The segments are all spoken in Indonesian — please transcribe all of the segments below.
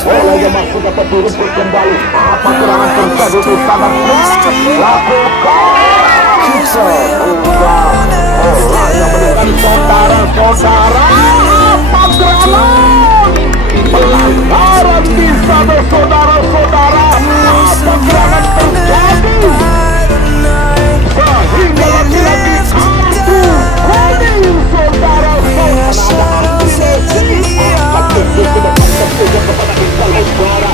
Bolanya masih dapat direbut kembali. Apa serangan terjadi di sana? Lakukan sebuah bola yang menunjukkan saudara-saudara. Apa serangan? Pelanggaran di sana saudara-saudara. Apa serangan terjadi? Sehingga lagi-lagi kartu kuning saudara-saudara.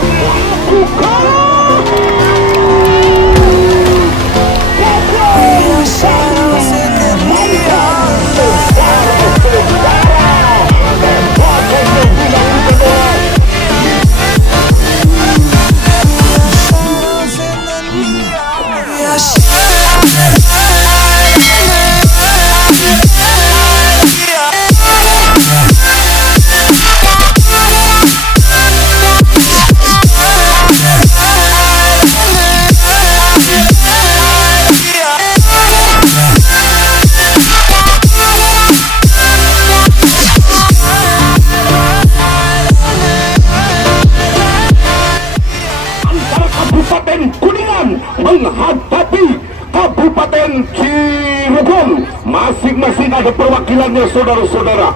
Menghadapi Kabupaten Cirebon, masing-masing ada perwakilannya saudara-saudara.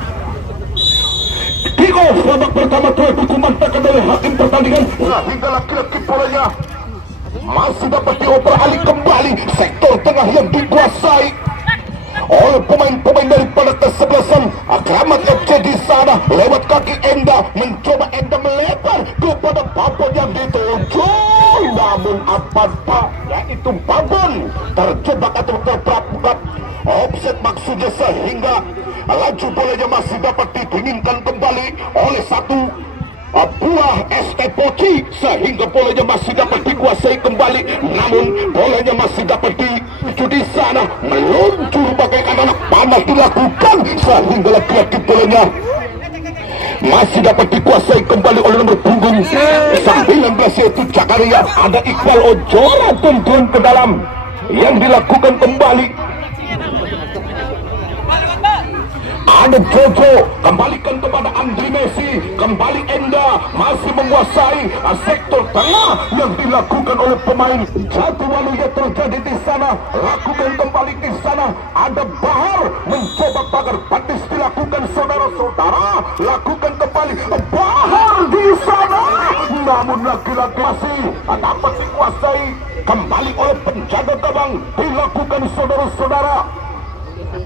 Kick off babak pertama telah dikumandangkan oleh hakim pertandingan. Nah, hingga laki-laki bolanya masih dapat dioper alih kembali sektor tengah yang dikuasai oleh pemain-pemain daripada kesebelasan Akramat FC di sana. Lewat kaki Enda, mencoba Enda melebar kepada Babon yang dituju, namun apa yaitu Babon terjebak atau terperangkap offset maksudnya, sehingga laju bolanya masih dapat didinginkan kembali oleh satu buah ST Poci, sehingga bolanya masih dapat dikuasai kembali, namun bolanya masih dapat dituju di sana, meluncur bagaikan anak panah dilakukan, sehingga lagi-lagi bolanya masih dapat dikuasai kembali oleh nomor punggung 19 yaitu Cakaria. Ada Iqbal Ojora tuntun ke dalam yang dilakukan kembali. Ada Jojo, kembalikan kepada Andri Messi, kembali Enda masih menguasai sektor tengah yang dilakukan oleh pemain Jatiwalu yang terjadi di sana. Lakukan kembali di sana. Ada Bahar mencoba pagar patis dilakukan saudara-saudara. Lakukan kembali Bahar di sana, namun lagi-lagi masih dapat dikuasai kembali oleh penjaga gawang. Dilakukan saudara-saudara.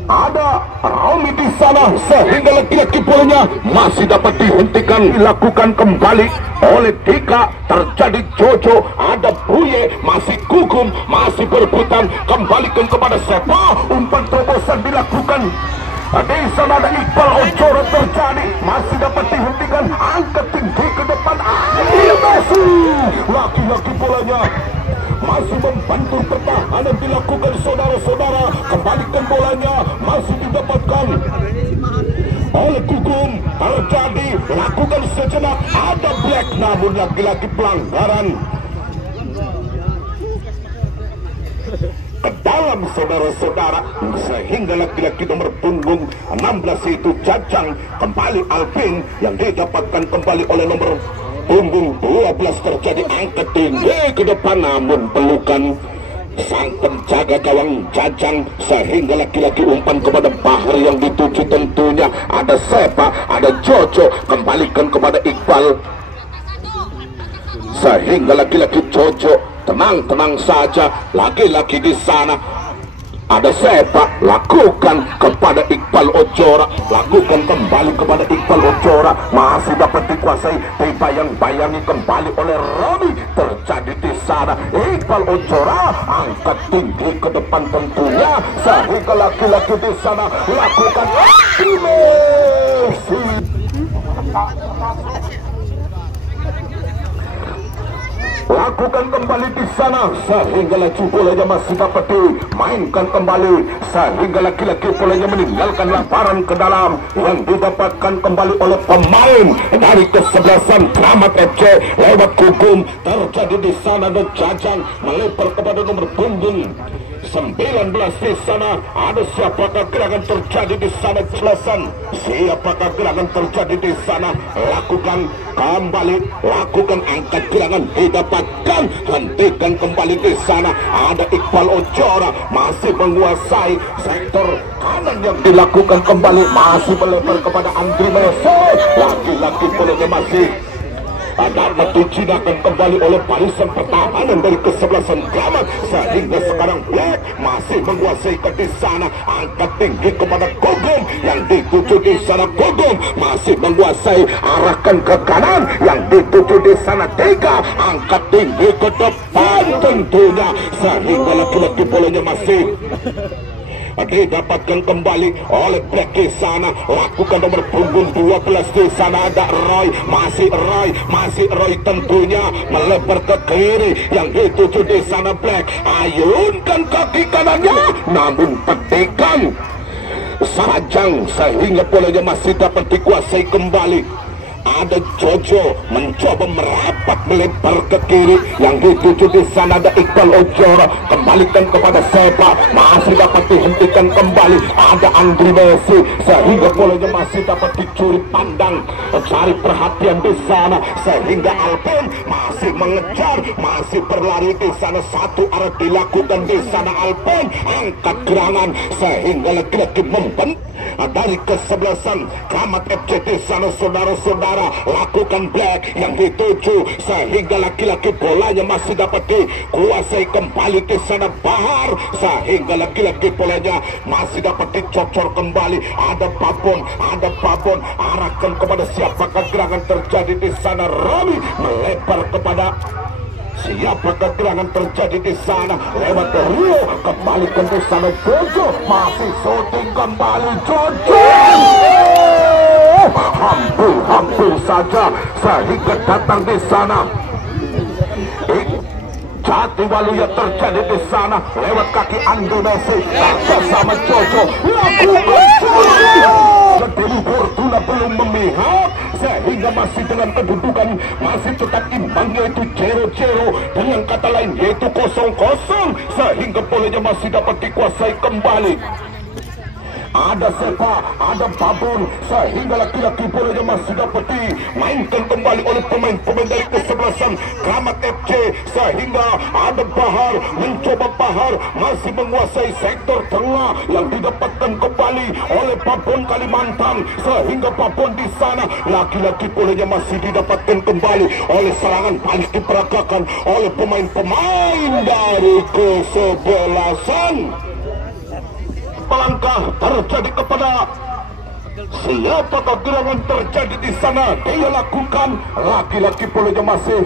Ada Romi di sana, sehingga laki-laki bolanya masih dapat dihentikan, dilakukan kembali oleh Dika. Terjadi Jojo, ada Buye, masih Gugum, masih berebutan, kembalikan kepada Sepa. Umpan terobosan dilakukan. Di sana ada Iqbal Ojora terjadi, masih dapat dihentikan, angkat tinggi ke depan. Messi, laki-laki bolanya masih membantu pertahanan dilakukan saudara-saudara. Kembalikan bolanya, masih didapatkan oleh Gugum. Terjadi, lakukan sejenak, ada Black, namun lagi-lagi pelanggaran ke dalam saudara-saudara, sehingga laki-laki nomor punggung 16 itu Jajang. Kembali Alvin yang didapatkan kembali oleh nomor punggung 12. Terjadi angkat tinggi ke depan, namun pelukan sang penjaga gawang Jajang, sehingga laki-laki umpan kepada Bahar yang dituju tentunya. Ada Sepa, ada Jojo, kembalikan kepada Iqbal, sehingga laki-laki Jojo tenang-tenang saja. Lagi-lagi di sana ada Sepa, lakukan kepada Iqbal Ojora, lakukan kembali kepada Iqbal Ojora, masih dapat dikuasai, dibayang-bayangi kembali oleh Romi. Terjadi di sana, Iqbal Ojora angkat tinggi ke depan tentunya, sehingga laki-laki di sana lakukan Messi. Lakukan kembali di sana, sehingga laju bolanya masih dapat dimainkan kembali, sehingga laki-laki bolanya meninggalkan laparan ke dalam yang didapatkan kembali oleh pemain dari kesebelasan Kramat FC lewat Gugum. Terjadi di sana, dan Jajang melebar kepada nomor punggung 19 di sana. Ada siapakah gerangan terjadi di sana? Jelasan siapakah gerangan terjadi di sana? Lakukan kembali, lakukan angkat gerangan didapatkan, hentikan kembali di sana. Ada Iqbal Ojora masih menguasai sektor kanan yang dilakukan kembali, masih melebar kepada Andri Mese. Lagi-lagi bolanya masih dapat dijinakan kembali oleh barisan pertahanan dari kesebelasan Gamat, sehingga sekarang Black masih menguasai di sana. Angkat tinggi kepada Gogom yang dituju di sana. Gogom masih menguasai, arahkan ke kanan yang dituju di sana. Tiga angkat tinggi ke depan tentunya, sehingga lagi-lagi bolanya masih didapatkan kembali oleh Black di sana. Lakukan nomor punggung 12 di sana. Ada Roy, masih Roy tentunya melebar ke kiri yang dituju di sana. Black ayunkan kaki kanannya, namun petikan Sajang sehingga bolanya masih dapat dikuasai kembali. Ada Jojo mencoba merapat melebar ke kiri yang dituju di sana. Ada Iqbal Ojora kembalikan kepada Sepa, masih dapat dihentikan kembali. Ada Andri Messi sehingga bolanya masih dapat dicuri pandang, cari perhatian di sana, sehingga Alpen masih mengejar, masih berlari di sana. Satu arah dilakukan di sana. Alpen angkat gerangan sehingga lagi-lagi membentuk dari kesebelasan Gamat FC di sana. Saudara-saudara, lakukan Black yang dituju sehingga laki-laki bolanya masih dapat dikuasai kembali di sana. Bahar sehingga laki-laki bolanya masih dapat dicocor kembali. Ada Babon arahkan kepada siapakah gerangan terjadi di sana. Romi melebar kepada siapakah gerangan terjadi di sana. Lewat Rio kembalikan di sana. Jojo masih shooting kembali. Jojo hampir saja sehingga datang di sana. Jati Waluya terjadi di sana. Lewat kaki Andri Messi sama Jojo lakukan Dewi Fortuna belum memihak, sehingga masih dengan kedudukan masih tetap imbang, yaitu 0-0, dengan kata lain yaitu 0-0, sehingga bolanya masih dapat dikuasai kembali. Ada Sepa, ada Babon, sehingga laki-laki bolanya masih dapat dimainkan kembali oleh pemain-pemain dari kesebelasan Gamat FC, sehingga ada Bahar, mencoba Bahar masih menguasai sektor tengah yang didapatkan kembali oleh Babon Kalimantan, sehingga Babon di sana laki-laki bolanya masih didapatkan kembali oleh serangan balik diperagakan oleh pemain-pemain dari kesebelasan. Pelangkah terjadi kepada siapakah gerangan terjadi di sana. Dia lakukan, laki-laki bolanya masih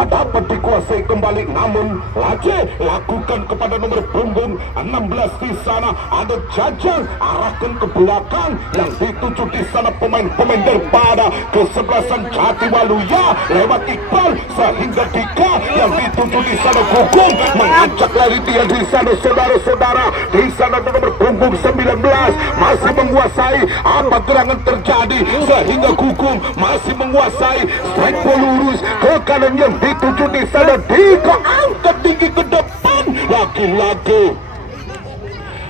dapat dikuasai kembali, namun Laje lakukan kepada nomor punggung 16 di sana. Ada Jajang arahkan ke belakang yang dituju di sana pemain-pemain daripada kesebelasan Jati Waluya. Lewat Iqbal sehingga Dika yang dituju di sana. Gugum mengajak lari dia di sana. Saudara-saudara, di sana nomor punggung 19 masih menguasai. Apa gerangan terjadi sehingga Gugum masih menguasai. Strike lurus ke kanan yang dituju di sana. Dika angkat tinggi ke depan, lagi-lagi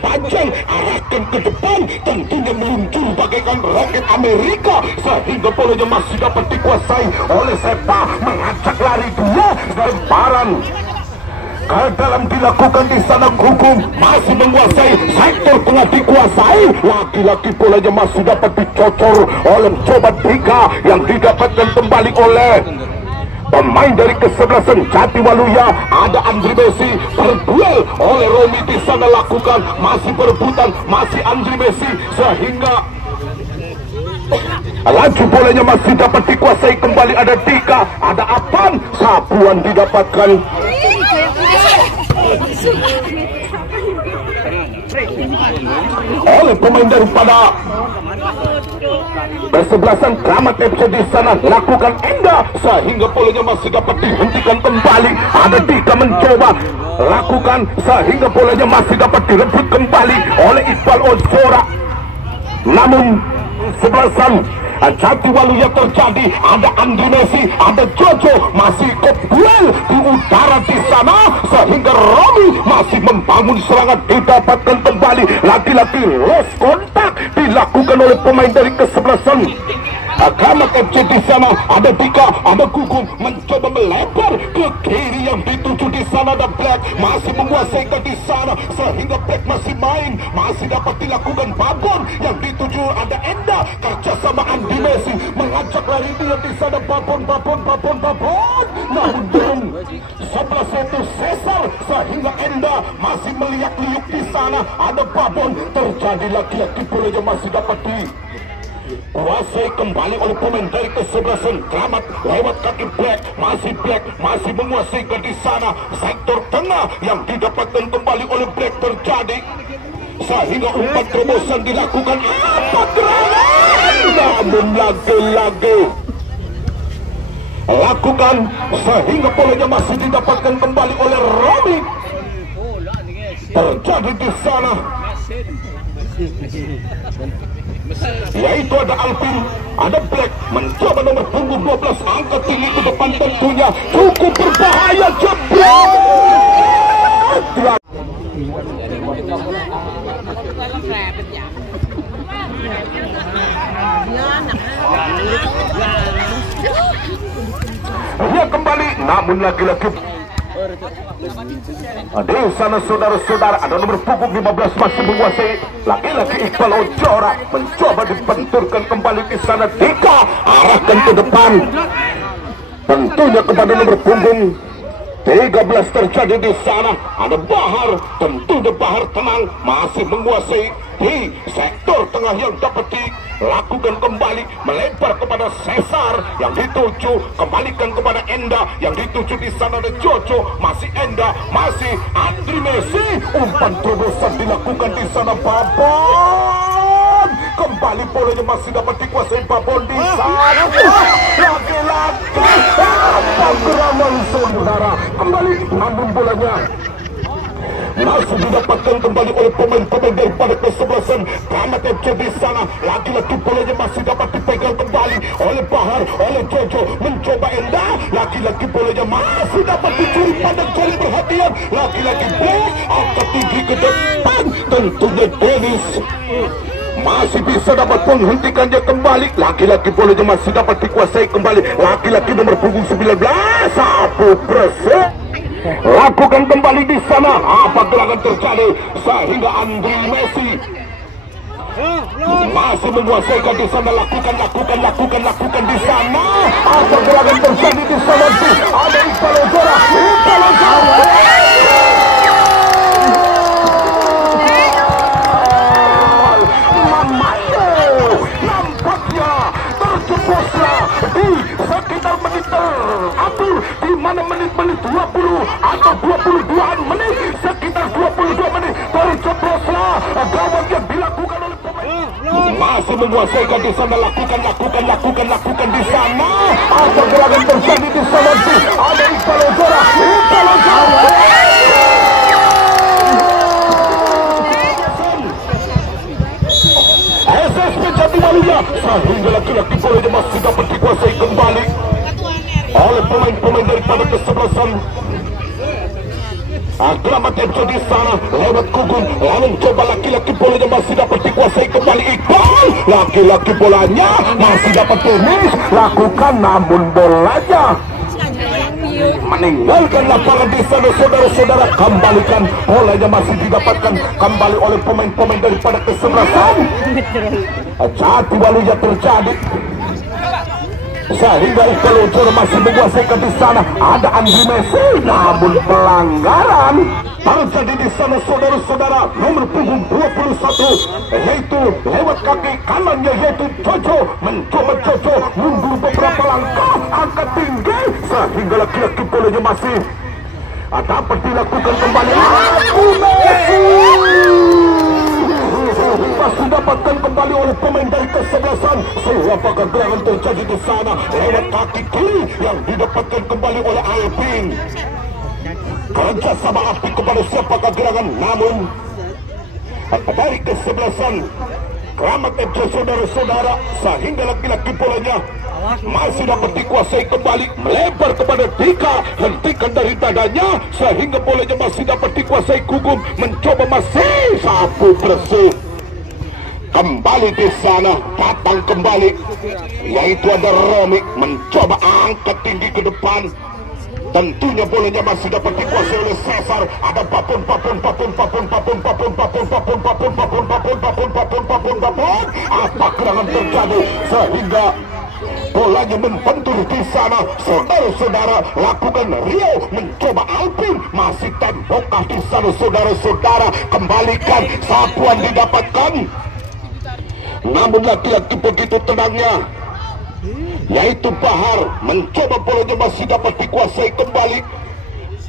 panjang arahkan ke depan, tentunya meluncur bagaikan roket Amerika, sehingga bolanya masih dapat dikuasai oleh Sepa. Mengajak lari dia, lemparan ke dalam dilakukan di sana. Gugum masih menguasai sektor tengah dikuasai, laki-laki bolanya masih dapat dicocor oleh coba Dika yang didapatkan kembali oleh pemain dari kesebelasan Jati Waluya. Ada Andri Messi berduel oleh Romi di sana. Lakukan masih berebutan, masih Andri Messi, sehingga laju bolanya masih dapat dikuasai kembali. Ada Dika, ada Apan, sapuan didapatkan oleh pemain daripada kesebelasan Gamat FC di sana. Lakukan Enda sehingga bolanya masih dapat dihentikan kembali. Ada Dika mencoba lakukan sehingga bolanya masih dapat direbut kembali oleh Iqbal Ojora, namun kesebelasan Jati Waluya terjadi, ada Andri Messi, ada Jojo, masih duel di udara di sana sehingga Romi masih membangun serangan, didapatkan kembali lagi-lagi lost kontak dilakukan oleh pemain dari kesebelasan Kramat FC di sana. Ada Dika, ada Gugung mencoba melebar ke kiri yang dituju di sana. Dan Black masih menguasai di sana sehingga Black masih main, masih dapat dilakukan Babon yang dituju. Ada Enda kerja sama Andi Messi mengajak lari dia di sana. Babon. Namun belum 11-1 Cesar sehingga Enda masih melihat-liuk di sana. Ada Babon, terjadi lagi-lagi bolanya masih dapat kuasai kembali oleh pemain dari kesebelasan Kramat lewat kaki Black masih menguasai di sana sektor tengah yang didapatkan kembali oleh Black terjadi sehingga umpan terobosan dilakukan. Apa gerangan? Namun lagi-lagi lakukan sehingga bolanya masih didapatkan kembali oleh Romi. Terjadi di sana yaitu ada Alvin, ada Black mencoba nomor punggung 12 angkat tinggi ke depan, tentunya cukup berbahaya. Jebret dia kembali, namun lagi-lagi di sana saudara-saudara ada nomor punggung 15 masih menguasai. Lagi-lagi Iqbal Ojora mencoba dibenturkan kembali di sana. Dika arahkan ke depan, tentunya kepada nomor punggung 13 terjadi di sana. Ada Bahar, tentunya Bahar tenang masih menguasai di sektor tengah yang dapat dilakukan kembali, melebar kepada Cesar yang dituju, kembalikan kepada Enda yang dituju di sana. Ada Jojo, masih Enda, masih Andri Messi, umpan terobosan dilakukan di sana. Babon kembali, bolanya masih dapat dikuasai Babon di sana. Lagi-lagi apa gerangan saudara, kembali namun bolanya masih didapatkan kembali oleh pemain-pemain daripada kesebelasan Kramat FC di sana. Lagi-lagi bolanya masih dapat dipegang kembali oleh Bahar, oleh Jojo mencoba Enda. Lagi-lagi bolanya masih dapat dicuri pandang, cari perhatian. Lagi-lagi Black angkat tinggi ke depan, tentunya Dennis masih bisa dapat menghentikannya kembali. Lagi-lagi bolanya masih dapat dikuasai kembali. Lagi-lagi nomor punggung 19 Abu Presek lakukan kembali di sana. Apa gerangan terjadi sehingga Andri Messi masih menguasai di sana. Lakukan di sana. Apa gerangan terjadi di sana? Ada Iqbal Ojora. Nampaknya terjebloslah di sekitar menit terakhir, di mana menit-menit 20 atau 22 menit, sekitar 22 menit terjebloslah gawang yang dilakukan oleh pemain. Masih menguasai di sana. Lakukan di sana. Apa gerangan terjadi di sana? Ada Iqbal Ojora. SSP Jati Waluya sehingga laki-laki bolanya masih dapat dikuasai kembali oleh pemain-pemain daripada kesebelasan Kramat FC di sana. Lewat Gugung lalu coba laki-laki bolanya masih dapat dikuasai kembali. Iqbal laki-laki bolanya masih dapat finish, lakukan namun bolanya meninggalkan lapangan di sana. Saudara-saudara, kembalikan bolanya masih didapatkan kembali oleh pemain-pemain daripada kesebelasan Jati Waluya terjadi sehingga Iqbal Ojora masih menguasai di sana. Ada Andri Messi, namun pelanggaran terjadi di sana. Saudara-saudara, nomor punggung 21 yaitu lewat kaki kanannya yaitu Jojo mencoba mundur beberapa langkah, angkat tinggi sehingga laki-laki bolanya masih dapat dilakukan kembali. Masih dapatkan kembali oleh pemain dari kesebelasan. Apakah gerangan terjadi di sana lewat kaki kiri yang didapatkan kembali oleh Alvin. Kerja sama api kepada siapakah gerangan, namun dari kesebelasan Keramat FC saudara-saudara, sehingga laki-laki bolanya masih dapat dikuasai kembali, melebar kepada Dika, hentikan dari dadanya sehingga bolanya masih dapat dikuasai Gugum, mencoba masih sapu bersih kembali di sana, datang kembali yaitu ada Romi, mencoba angkat tinggi ke depan. Tentunya bolanya masih dapat dikuasai oleh Cesar. Ada Papun. Apa gerangan terjadi sehingga bolanya membentur di sana. Saudara-saudara, lakukan Rio, mencoba Alvin, masih tembokah di sana. Saudara-saudara, kembalikan, sapuan didapatkan. Namun laki-laki begitu tenangnya, yaitu Bahar, mencoba bolanya masih dapat dikuasai kembali.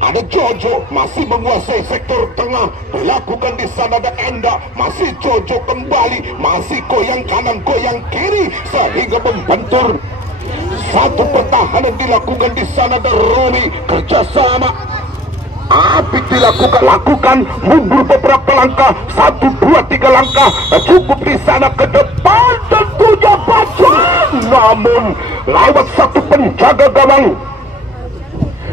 Ada Jojo masih menguasai sektor tengah, dilakukan di sana ada Enda, masih Jojo kembali, masih goyang kanan goyang kiri sehingga membentur. Satu pertahanan dilakukan di sana ada Romi, kerjasama apik lakukan mundur beberapa langkah, 1, 2, 3 langkah, cukup di sana ke depan, tentunya Bacan, namun lewat satu penjaga gawang.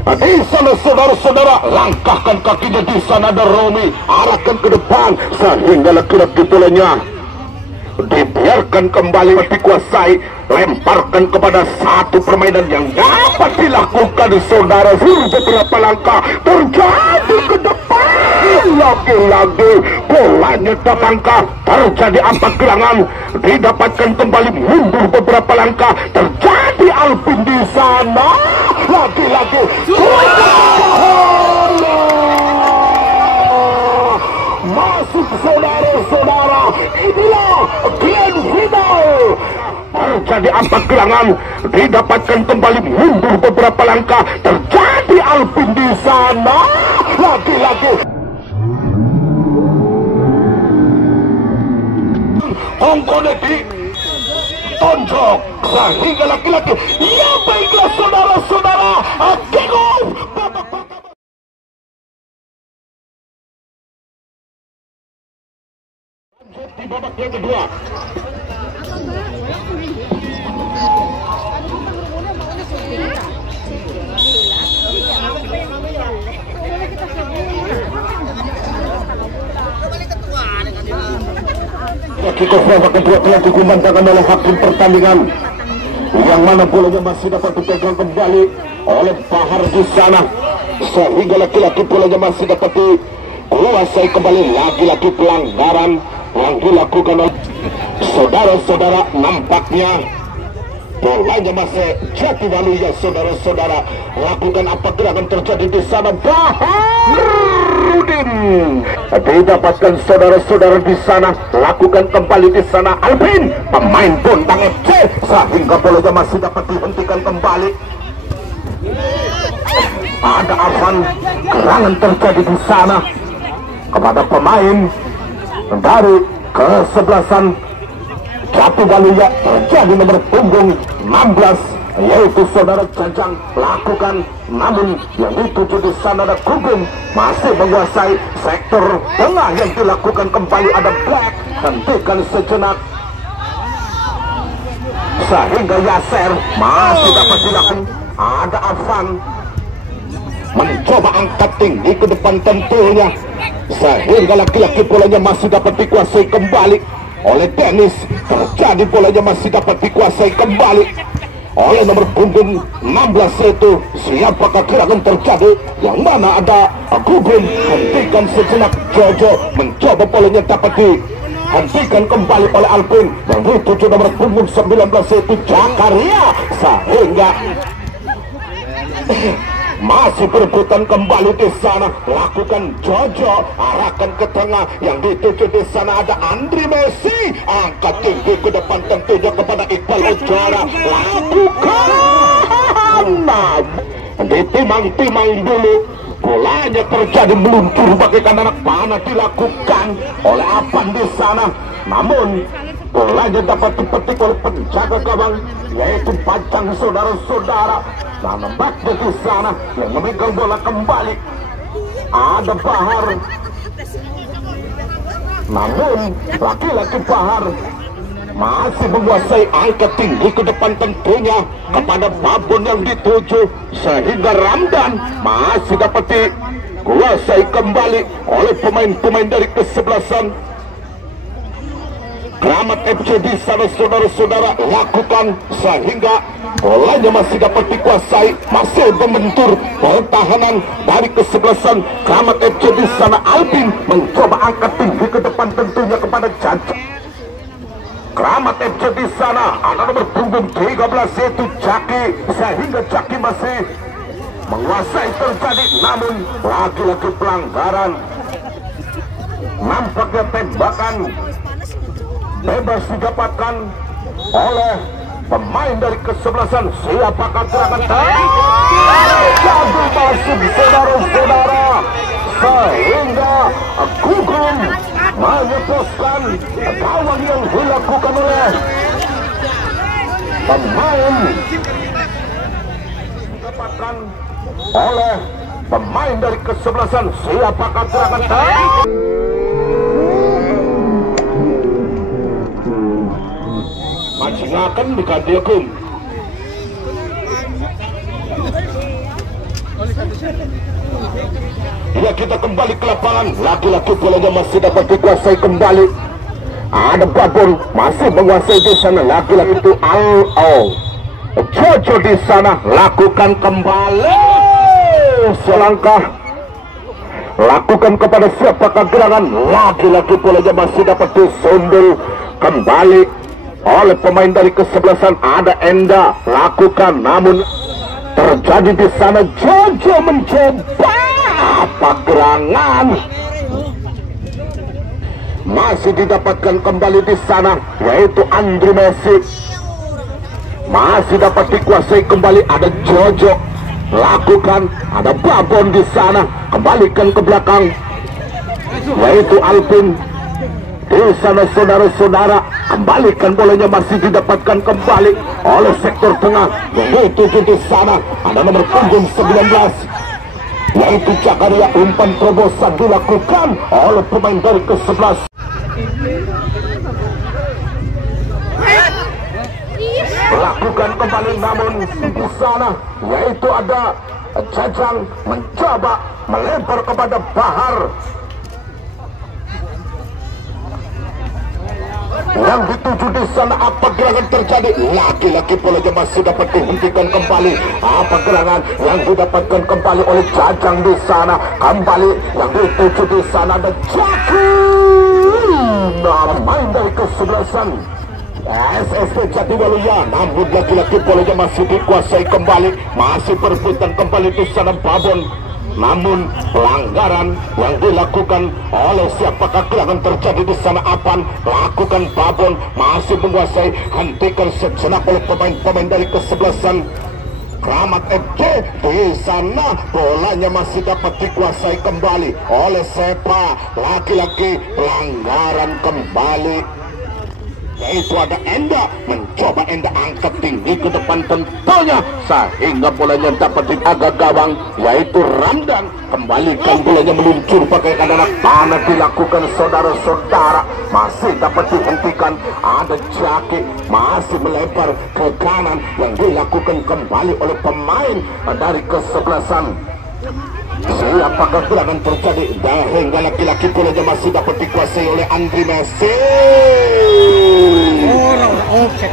Di sana saudara-saudara, langkahkan kakinya di sana ada Romi, arahkan ke depan sehingga laki-laki bolanya dibiarkan kembali dikuasai, lemparkan kepada satu permainan yang dapat dilakukan saudara. Beberapa langkah terjadi ke depan, lagi-lagi bolanya terangkat, terjadi apa gerangan, didapatkan kembali mundur beberapa langkah, terjadi Alvin di sana, lagi-lagi masuk saudara-saudara, inilah grand final. Terjadi apa gerangan, didapatkan kembali mundur beberapa langkah, terjadi Alvin di sana, lagi-lagi Ongkoneti tonjok sehingga laki-laki, ya baiklah saudara-saudara, kick off di babak yang kedua. Kick-off babak kedua telah dikumandangkan oleh hakim pertandingan, yang mana bolanya masih dapat dipegang kembali oleh Bahar di sana sehingga laki-laki bolanya masih dapat dikuasai kembali. Lagi-lagi pelanggaran yang dilakukan oleh saudara-saudara, nampaknya bolanya masih jatuh lalu ya saudara-saudara. Lakukan apa gerakan terjadi di sana, Baharudin didapatkan saudara-saudara di sana, lakukan kembali di sana Alvin, pemain Bontang FC, sehingga bolanya masih dapat dihentikan kembali. Ada Afan, gerangan terjadi di sana kepada pemain dari kesebelasan Jatuh Waluya, terjadi nomor punggung 16 yaitu saudara Jajang, lakukan, namun yang dituju di sana ada Gugum, masih menguasai sektor tengah yang dilakukan kembali ada Black, hentikan sejenak sehingga Yaser masih dapat dilakukan. Ada Afan mencoba angkat tinggi ke depan tentunya sehingga laki-laki bolanya masih dapat dikuasai kembali oleh Dennis, terjadi bolanya masih dapat dikuasai kembali oleh nomor punggung 16 itu. Siapakah gerangan terjadi, yang mana ada Gugum, hentikan sejenak Jojo, mencoba bolanya dapat dihentikan kembali oleh Alvin, yang dituju nomor punggung 19 itu Jakaria, sehingga masih berebutan kembali di sana. Lakukan Jojo, arahkan ke tengah, yang dituju di sana ada Andri Messi, angkat tinggi ke depan tentunya kepada Iqbal Ujara, lakukan ditimang-timang dulu, bolanya terjadi meluncur bagaikan anak panah, dilakukan oleh Apan di sana, namun bolanya dapat dipetik oleh penjaga gawang yaitu Pacang saudara-saudara. Nah, nampaknya di sana yang memegang bola kembali ada Bahar, namun laki-laki Bahar masih menguasai angka tinggi ke depan tentunya kepada babon yang dituju, sehingga Ramdan masih dapat dikuasai kembali oleh pemain-pemain dari kesebelasan Keramat FC di sana. Saudara-saudara, lakukan sehingga bolanya masih dapat dikuasai, masih membentur pertahanan dari kesebelasan Keramat FC di sana. Alvin mencoba angkat tinggi ke depan tentunya kepada Caca. Keramat FC di sana ada nomor punggung 13 yaitu Jaki, sehingga Jaki masih menguasai terjadi, namun lagi-lagi pelanggaran. Nampaknya tembakan bebas didapatkan oleh pemain dari kesebelasan. Siapakah gerangan jadi masuk, saudara-saudara, sehingga Gugum menyepuskan gawang yang dilakukan oleh pemain, didapatkan oleh pemain dari kesebelasan. Siapakah gerangan macingakan dikadiakum. Ya, kita kembali ke lapangan. Laki-laki bolanya masih dapat dikuasai kembali. Ada Babon masih menguasai di sana. Laki-laki itu Jojo di sana, lakukan kembali selangkah, lakukan kepada siapakah gerangan. Laki-laki bolanya masih dapat disundul kembali oleh pemain dari kesebelasan. Ada Enda, lakukan, namun terjadi di sana. Jojo mencoba apa gerangan, masih didapatkan kembali di sana, yaitu Andri Messi masih dapat dikuasai kembali. Ada Jojo, lakukan, ada Babon di sana, kembalikan ke belakang, yaitu Alvin di sana. Saudara-saudara, kembalikan bolanya, masih didapatkan kembali oleh sektor tengah, yaitu di sana ada nomor punggung 19 yaitu Jakaria. Umpan terobosan dilakukan oleh pemain dari ke-11, lakukan kembali, namun di sana yaitu ada Jajang mencoba melempar kepada Bahar. Yang dituju di sana, apa gerangan terjadi? Laki-laki bolanya masih dapat dihentikan kembali. Apa gerangan yang didapatkan kembali oleh Jajang di sana? Kembali yang dituju di sana ada Jaki, main dari kesebelasan SSP Jatiwaluya, namun laki-laki bolanya masih dikuasai kembali, masih perebutan kembali di sana Babon. Namun pelanggaran yang dilakukan oleh siapakah gerangan terjadi di sana? Apan, lakukan Babon masih menguasai, hentikan sejenak oleh pemain-pemain dari kesebelasan Keramat FC. Di sana bolanya masih dapat dikuasai kembali oleh Sepa. Laki-laki pelanggaran kembali, yaitu ada Enda, mencoba Enda angkat tinggi ke depan tentunya, sehingga bolanya dapat dijaga gawang, yaitu Ramdan. Kembalikan bolanya meluncur pakai kanan tanah, dilakukan saudara-saudara, masih dapat dihentikan. Ada Jaki masih melempar ke kanan, yang dilakukan kembali oleh pemain dari kesebelasan. Siapakah gerangan terjadi? Hingga laki-laki bolanya masih dapat dikuasai oleh Andri Messi.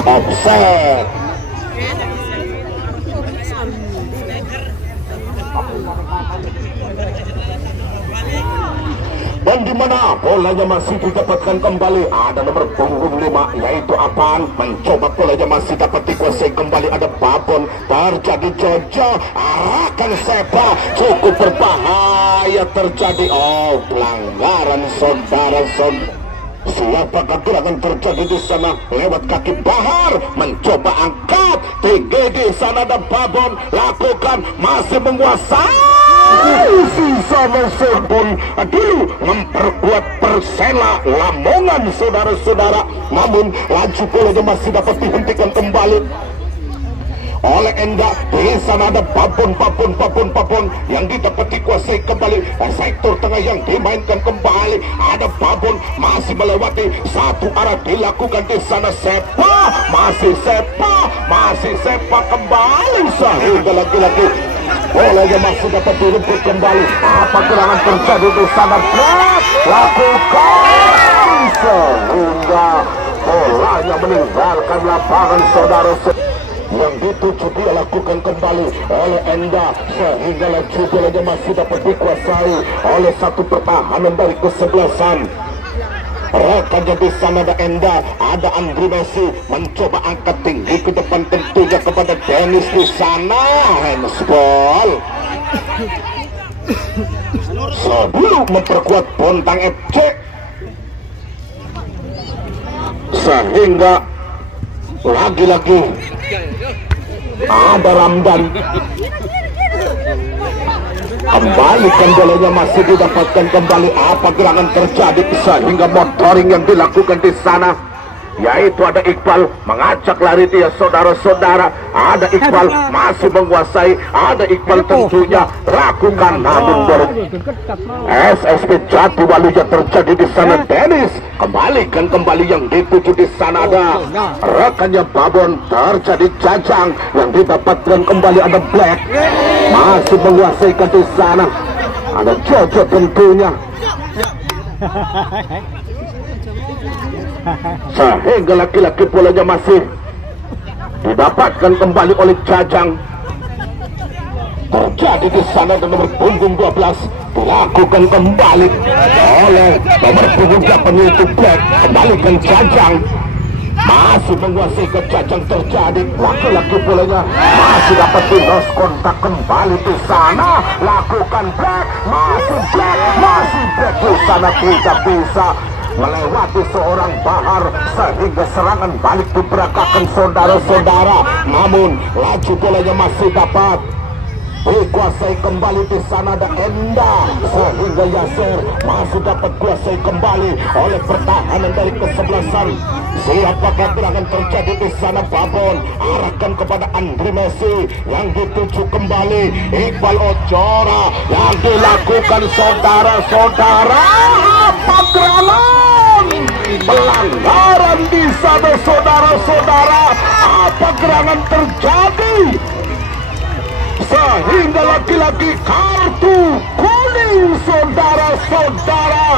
Offset. Dan di mana bolanya masih didapatkan kembali, ada nomor punggung 5 yaitu Apaan, mencoba bolanya masih dapat dikuasai kembali. Ada Babon, terjadi Jojo, arahkan Sepa, cukup berbahaya terjadi. Pelanggaran saudara-saudara. Siapakah gerangan terjadi di sana? Lewat kaki Bahar, mencoba angkat tinggi di sana. Ada Babon, lakukan, masih menguasai. Sisa pun dulu memperkuat Persela Lamongan, saudara-saudara. Namun laju bolanya masih dapat dihentikan kembali oleh Enda. Di sana ada Babon yang didapat dikuasai kembali. Sektor tengah yang dimainkan kembali, ada Babon masih melewati satu arah, dilakukan di sana masih sepa kembali, sehingga lagi-lagi bolanya masih dapat direbut kembali. Apa gerangan terjadi di sana? Lakukan sehingga bolanya meninggalkan lapangan, saudara. Yang dituju dia lakukan kembali oleh Enda, sehingga laju bolanya masih dapat dikuasai oleh satu pertahanan dari kesebelasan. Rekannya di sana ada Enda, ada Andri Messi mencoba angkat tinggi ke depan, tentunya kepada Dennis di sana. Handsball sebelum memperkuat Bontang FC, sehingga lagi-lagi ada Ramdan. Kembalikan bolanya masih didapatkan kembali. Apa gerangan terjadi sehingga motoring yang dilakukan di sana, yaitu ada Iqbal mengajak lari dia, saudara-saudara. Ada Iqbal masih menguasai, ada Iqbal tentunya lakukan, namun baru SSP Jatiwalu yang terjadi di sana. Dennis kembalikan kembali, yang dituju di sana ada rekannya Babon, terjadi Jajang yang didapatkan kembali, ada Black masih menguasai di sana, ada Jojo tentunya. Sehingga laki-laki bolanya masih didapatkan kembali oleh Jajang. Terjadi di sana dengan nomor punggung 12, dilakukan kembali oleh nomor punggung 8 yaitu Black. Kembalikan Jajang, masih menguasai ke Jajang. Terjadi laki-laki bolanya masih dapat lost kontak kembali di sana. Lakukan Black, masih Black di sana, tidak bisa melewati seorang Bahar, sehingga serangan balik diberakakan, saudara-saudara. Namun laju bolanya masih dapat dikuasai kembali di sana, ada Enda, sehingga Yasir masih dapat kuasai kembali oleh pertahanan dari kesebelasan. Siapakah gerangan terjadi di sana? Babon arahkan kepada Andri Messi yang dituju kembali. Iqbal Ojora yang dilakukan, saudara-saudara. Apa gerangan pelanggaran di sana, saudara-saudara? Apa gerangan terjadi sehingga laki-laki kartu kuning, saudara-saudara?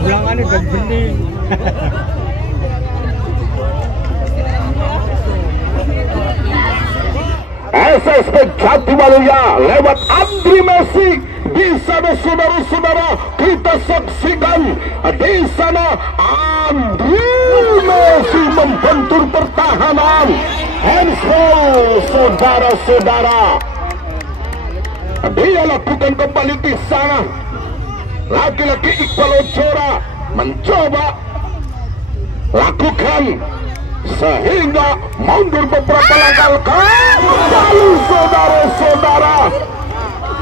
Jangan bening. SSP Jatiwaluya lewat Andri Messi di sana, saudara-saudara. Kita saksikan di sana Andri Messi membentur pertahanan. Handsball, saudara-saudara. Dia lakukan kembali di sana. Laki-laki Iqbal Ojora mencoba lakukan, sehingga mundur beberapa langkah kembali, saudara-saudara.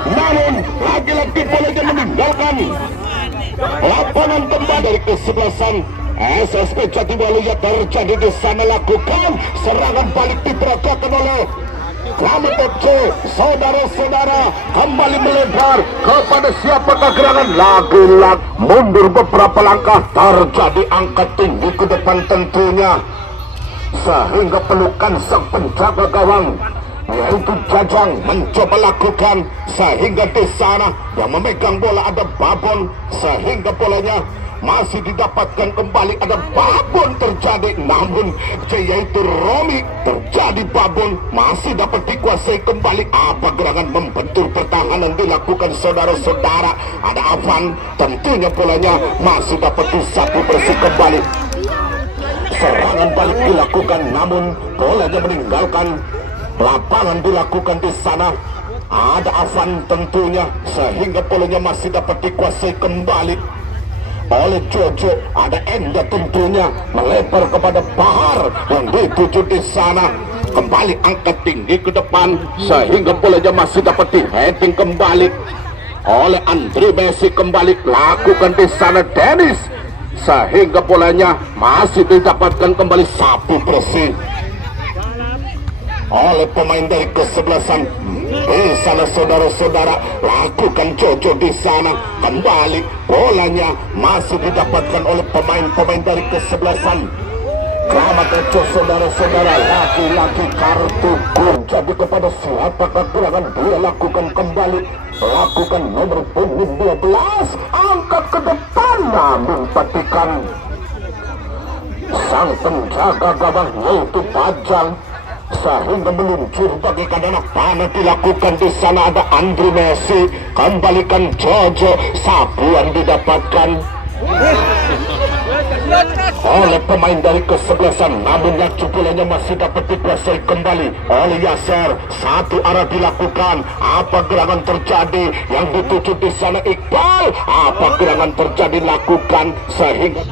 Namun laki-laki bolanya meninggalkan lapangan kembali dari kesebelasan. SSP Jatiwaluya terjadi di sana, lakukan serangan balik diperagakan oleh Slamet FC. Saudara-saudara, kembali melebar kepada siapakah gerangan? Lagi-lagi mundur beberapa langkah, terjadi angkat tinggi ke depan tentunya, sehingga pelukan sang penjaga gawang yaitu Jajang mencoba lakukan, sehingga di sana yang memegang bola ada Babon, sehingga bolanya masih didapatkan kembali, ada Babon terjadi, namun yaitu Romi terjadi. Babon masih dapat dikuasai kembali. Apa gerangan membentur pertahanan dilakukan, saudara-saudara? Ada Afan, tentunya bolanya masih dapat disapu bersih kembali. Serangan balik dilakukan, namun bolanya meninggalkan lapangan, dilakukan di sana. Ada Afan tentunya, sehingga bolanya masih dapat dikuasai kembali oleh Jojo. Ada Enda tentunya melebar kepada Bahar yang dituju di sana. kembali angkat tinggi ke depan sehingga bolanya masih dapat di-heading kembali oleh Andre Messi. Kembali lakukan di sana Dennis sehingga bolanya masih didapatkan kembali sapu bersih oleh pemain dari kesebelasan. Di sana saudara-saudara, lakukan Jojo di sana. Kembali bolanya masih didapatkan oleh pemain-pemain dari kesebelasan. Selamat Eco saudara-saudara, laki-laki kartu kuning. Jadi kepada siapakah gerangan dia lakukan kembali. Lakukan nomor punggung 12, angkat ke depan namun petikan sang penjaga gawang yaitu Pajang sehingga meluncur bagaikan anak panah. Dilakukan di sana ada Andre Messi, kembalikan Jojo, sapuan didapatkan oleh pemain dari kesebelasan, namun yang bolanya masih dapat dikuasai kembali oleh Yasser. Satu arah dilakukan, apa gerangan terjadi yang dituju di sana Iqbal, apa gerangan terjadi lakukan sehingga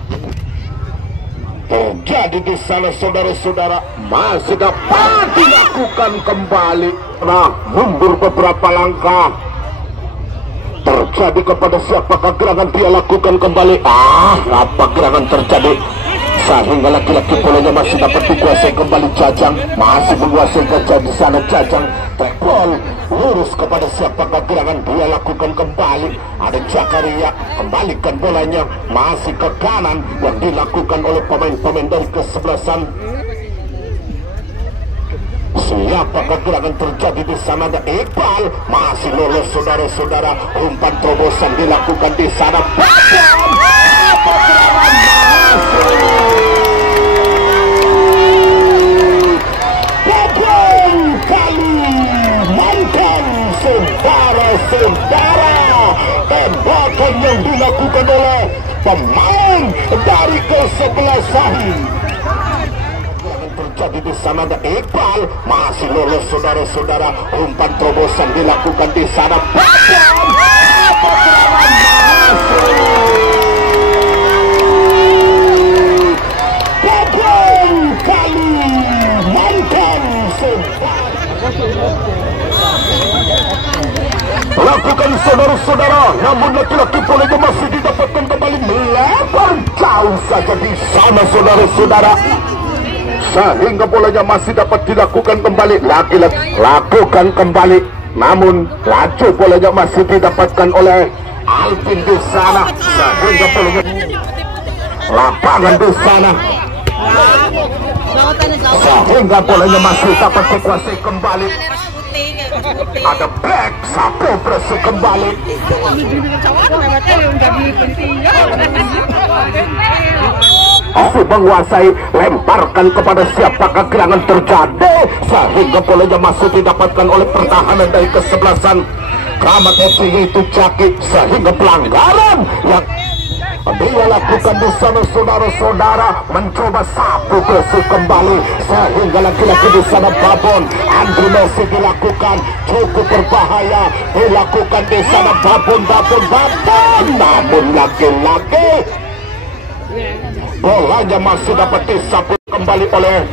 terjadi di sana saudara-saudara, masih dapat dilakukan kembali. Nah, mundur beberapa langkah. Terjadi kepada siapakah gerangan dia lakukan kembali. Apa gerangan terjadi sehingga laki-laki bolanya masih dapat dikuasai kembali. Jajang masih menguasai gajah di sana. Jajang track ball lurus kepada siapakah gerangan dia lakukan kembali. Ada Jakaria, kembalikan bolanya masih ke kanan yang dilakukan oleh pemain-pemain dari kesebelasan. Siapakah gerangan terjadi di sana? Ada Iqbal masih lolos saudara-saudara. Umpan terobosan dilakukan di sana. Apa gerangan masuk Kalimantan saudara-saudara. Tembakan yang dilakukan oleh pemain dari kesebelasan. Terjadi di sana ada Iqbal masih lolos saudara-saudara. Umpan terobosan dilakukan di sana. Kalimantan lakukan saudara-saudara, namun laki-laki bolanya masih didapatkan kembali melebar jauh saja di sana saudara-saudara, sehingga bolanya masih dapat dilakukan kembali. Laki-laki lakukan kembali, namun laju bolanya masih didapatkan oleh Alvin di sana, sehingga bolanya lapangan di sana, sehingga bolanya masih dapat dikuasai kembali. Ada Black, sapu bersih kembali. Masih menguasai, lemparkan kepada siapakah gerangan terjadi sehingga bolanya masih didapatkan oleh pertahanan dari kesebelasan Kramat FC itu Jaki, sehingga pelanggaran yang dia lakukan di sana saudara-saudara, mencoba sapu bersih kembali sehingga laki-laki di sana Babon. Andre Messi dilakukan cukup berbahaya, dilakukan di sana Babon, namun laki-laki bolanya masih dapat disapu kembali oleh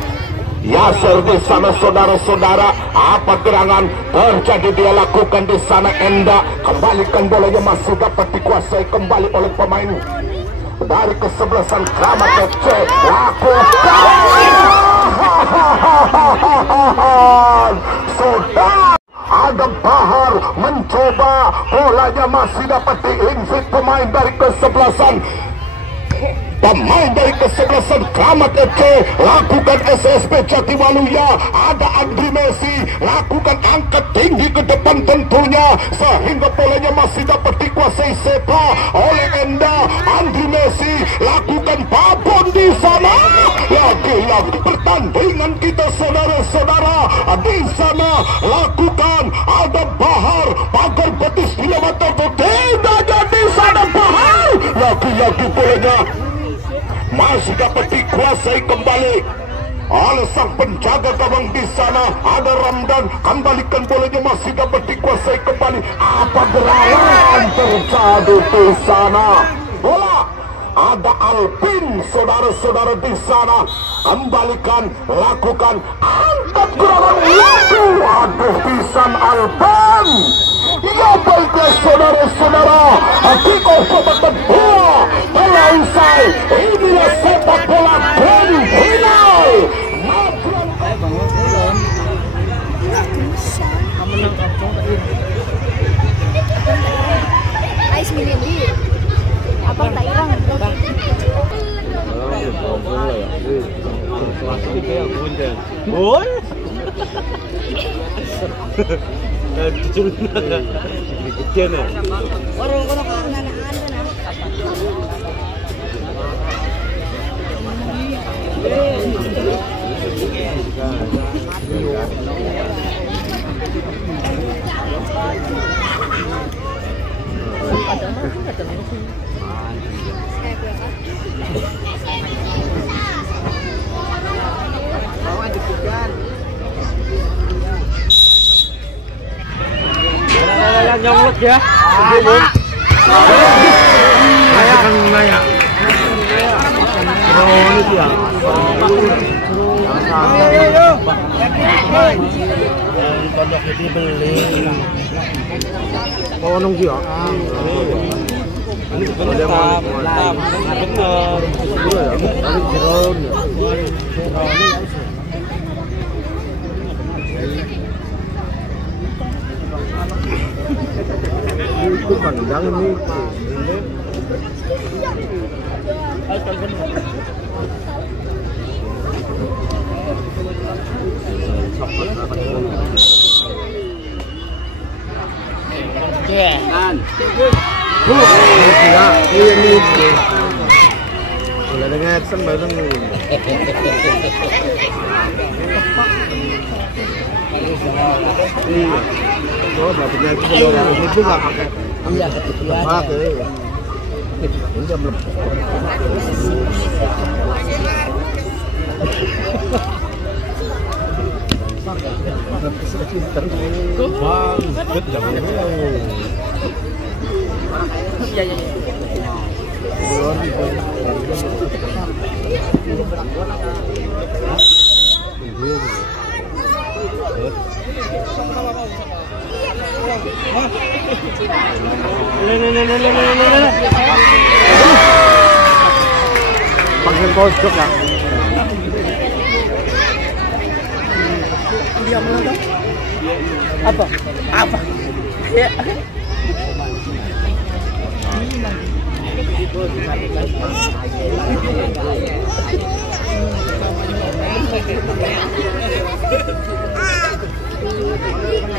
Yasser di sana saudara-saudara. Apa gerangan terjadi dia lakukan di sana Enda, kembalikan bolanya masih dapat dikuasai kembali oleh pemain dari kesebelasan Kramat FC. Lakukan sudah ada Bahar mencoba, bolanya masih dapat diinfit pemain dari kesebelasan Kramat FC. Lakukan SSB Jatiwaluya, ada Andre Messi, lakukan angkat tinggi ke depan tentunya sehingga bolanya masih dapat dikuasai Sepa oleh Enda. Andre Messi lakukan Babon di sana. Lagi-lagi pertandingan kita saudara-saudara di sana, lakukan ada Bahar, pagar betis di mata tidak jadi sana Bahar. Lagi-lagi bolanya masih dapat dikuasai kembali oleh sang penjaga gawang di sana. Ada Ramdan, kembalikan bolanya masih dapat dikuasai kembali. Apa gerangan terjadi di sana? Bola ada Alvin, saudara-saudara di sana. Kembalikan, lakukan, angkat gerakan laku. Aduh, pisan Alvin. Ya baiklah saudara-saudara, kick-off babak kedua telah usai. Inilah sepak bola grand final. Ais milih abang tak irang nyolot ya. Kayak kan nanya. Oh, ini dia. Ayo. Pondok itu beli. Oh, nung dia. Ini benar. Benar. Ini jeron. Itu pandang ini. Kan. Ini. Udah dengar sembarang ini. Oh, bapaknya itu orang itu nggak pakai. Iya, pakai. Ini jam lebih. Panggil pojok ya. Dia menonton apa? Apa? Ya.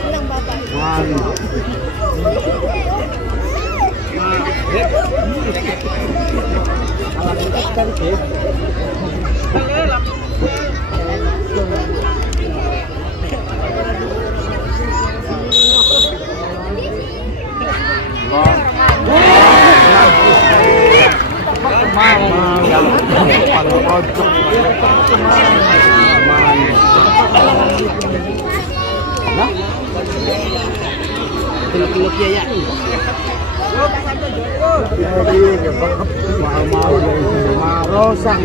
bilang bapak. Peluk-peluk ya. Rosak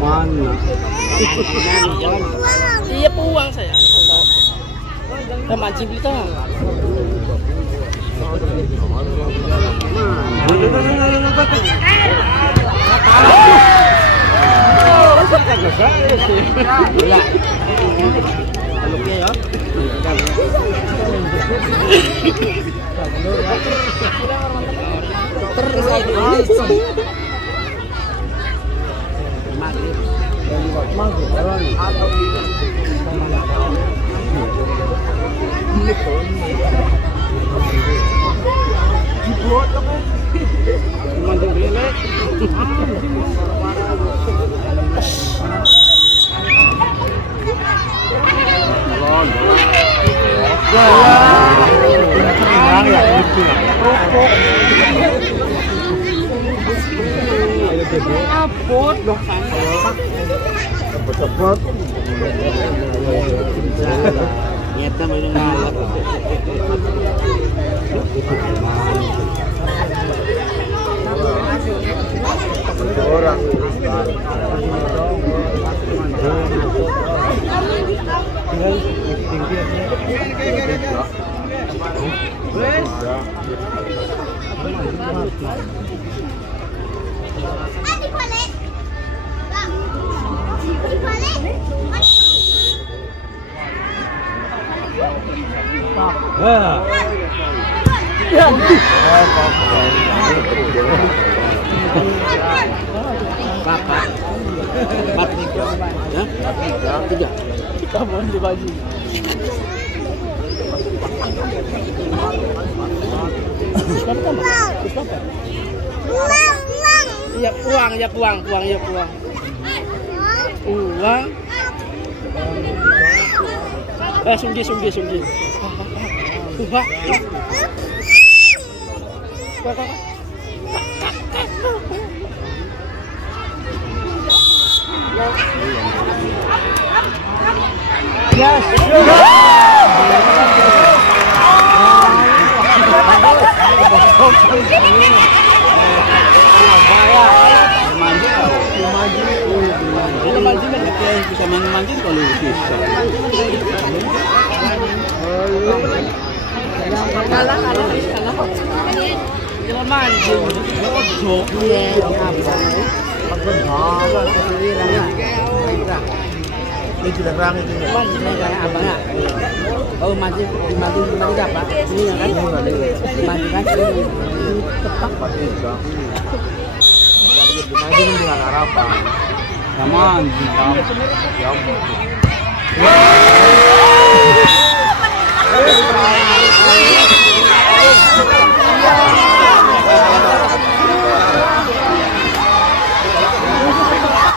mana? Iya puang saya. Kita mancing kita. Apot dong cepet Nyata mau ngalap. Orang. Kamu di baju. Ya uang, ya uang, uang, ya uang. Uang. Sunggi. Wah. Yes. Bisa mancing kalau bisa. Kalah. Jangan mancing. Bojok. Ini sudah terang itu. Mancing kayak abang ya. Oh mancing apa? Ini kan mancing kan tepak. Mancing dengan harapan. Aman, ya.